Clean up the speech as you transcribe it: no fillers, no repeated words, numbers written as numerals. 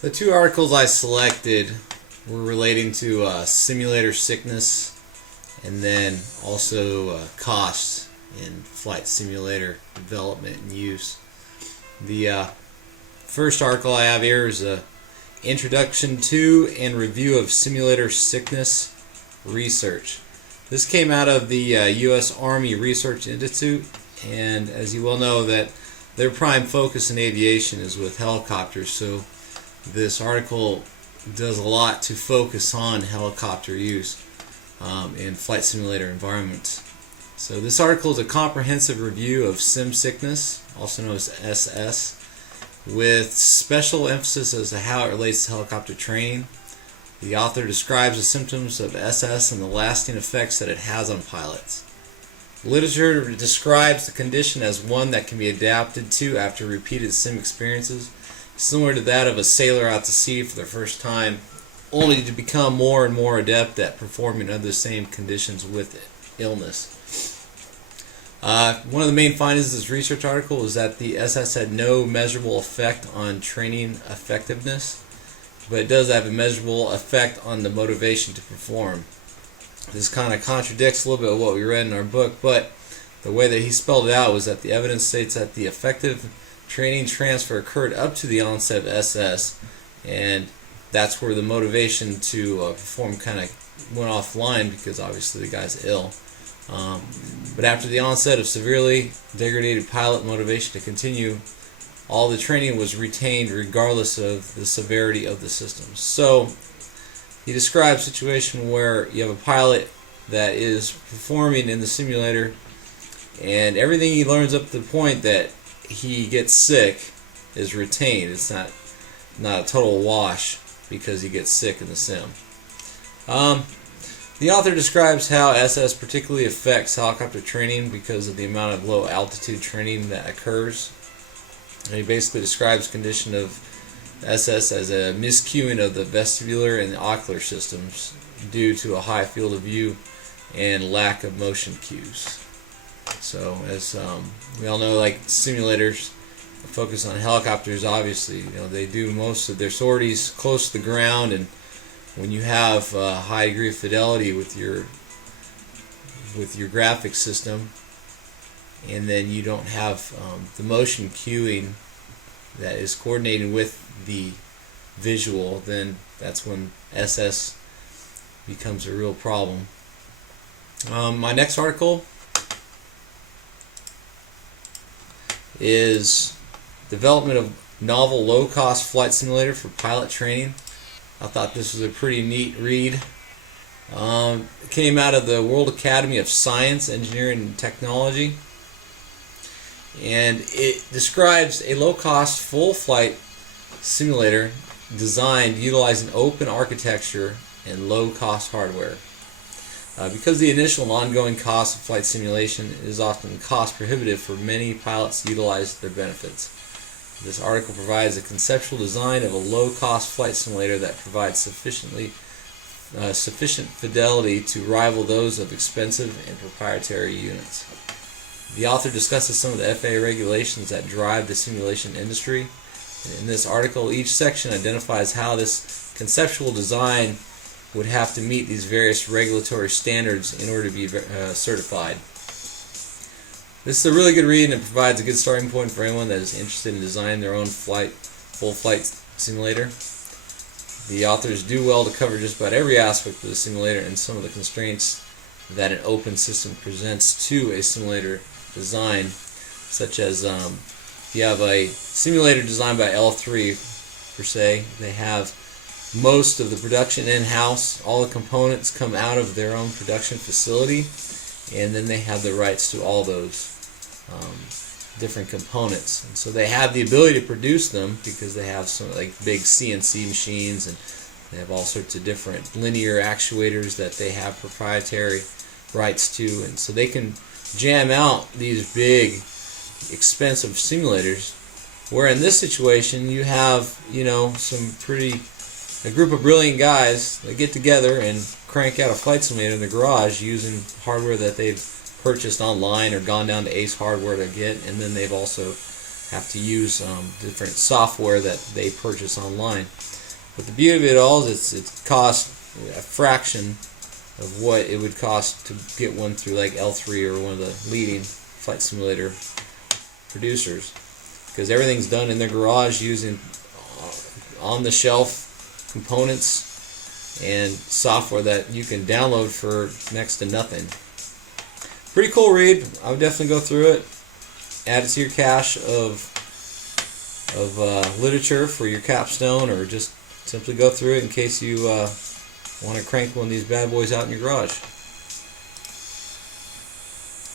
The two articles I selected were relating to simulator sickness and then also costs in flight simulator development and use. The first article I have here is a Introduction to and Review of Simulator Sickness Research. This came out of the U.S. Army Research Institute, and as you well know, that their prime focus in aviation is with helicopters, so this article does a lot to focus on helicopter use in flight simulator environments. So this article is a comprehensive review of sim sickness, also known as SS, with special emphasis as to how it relates to helicopter training. The author describes the symptoms of SS and the lasting effects that it has on pilots. Literature describes the condition as one that can be adapted to after repeated sim experiences, similar to that of a sailor out to sea for the first time, only to become more and more adept at performing under the same conditions with illness. One of the main findings of this research article is that the SS had no measurable effect on training effectiveness, but it does have a measurable effect on the motivation to perform. This kind of contradicts a little bit of what we read in our book, but the way that he spelled it out was that the evidence states that the effective training transfer occurred up to the onset of SS, and that's where the motivation to perform kind of went offline because obviously the guy's ill. But after the onset of severely degraded pilot motivation to continue, all the training was retained regardless of the severity of the systems. So he describes a situation where you have a pilot that is performing in the simulator, and everything he learns up to the point that he gets sick is retained. It's not a total wash because he gets sick in the sim. The author describes how SS particularly affects helicopter training because of the amount of low altitude training that occurs. And he basically describes the condition of SS as a miscuing of the vestibular and the ocular systems due to a high field of view and lack of motion cues. So as we all know, like simulators focus on helicopters, obviously, they do most of their sorties close to the ground, and when you have a high degree of fidelity with your graphics system, and then you don't have the motion cueing that is coordinated with the visual, then that's when SS becomes a real problem. My next article is development of novel low-cost flight simulator for pilot training. I thought this was a pretty neat read. It came out of the World Academy of Science, Engineering, and Technology, and it describes a low-cost full-flight simulator designed utilizing open architecture and low-cost hardware. Because the initial and ongoing cost of flight simulation is often cost prohibitive for many pilots to utilize their benefits. This article provides a conceptual design of a low-cost flight simulator that provides sufficient fidelity to rival those of expensive and proprietary units. The author discusses some of the FAA regulations that drive the simulation industry. In this article, each section identifies how this conceptual design would have to meet these various regulatory standards in order to be certified. This is a really good read, and it provides a good starting point for anyone that is interested in designing their own full flight simulator. The authors do well to cover just about every aspect of the simulator and some of the constraints that an open system presents to a simulator design, such as if you have a simulator designed by L3 per se, they have most of the production in-house. All the components come out of their own production facility, and then they have the rights to all those different components. And so they have the ability to produce them because they have some like big CNC machines, and they have all sorts of different linear actuators that they have proprietary rights to, and so they can jam out these big expensive simulators, where in this situation you have a group of brilliant guys that get together and crank out a flight simulator in the garage using hardware that they've purchased online or gone down to Ace Hardware to get, and then they've also have to use different software that they purchase online. But the beauty of it all is it costs a fraction of what it would cost to get one through like L3 or one of the leading flight simulator producers, because everything's done in their garage using on-the-shelf components and software that you can download for next to nothing. Pretty cool read. I would definitely go through it. Add it to your cache of literature for your capstone, or just simply go through it in case you want to crank one of these bad boys out in your garage.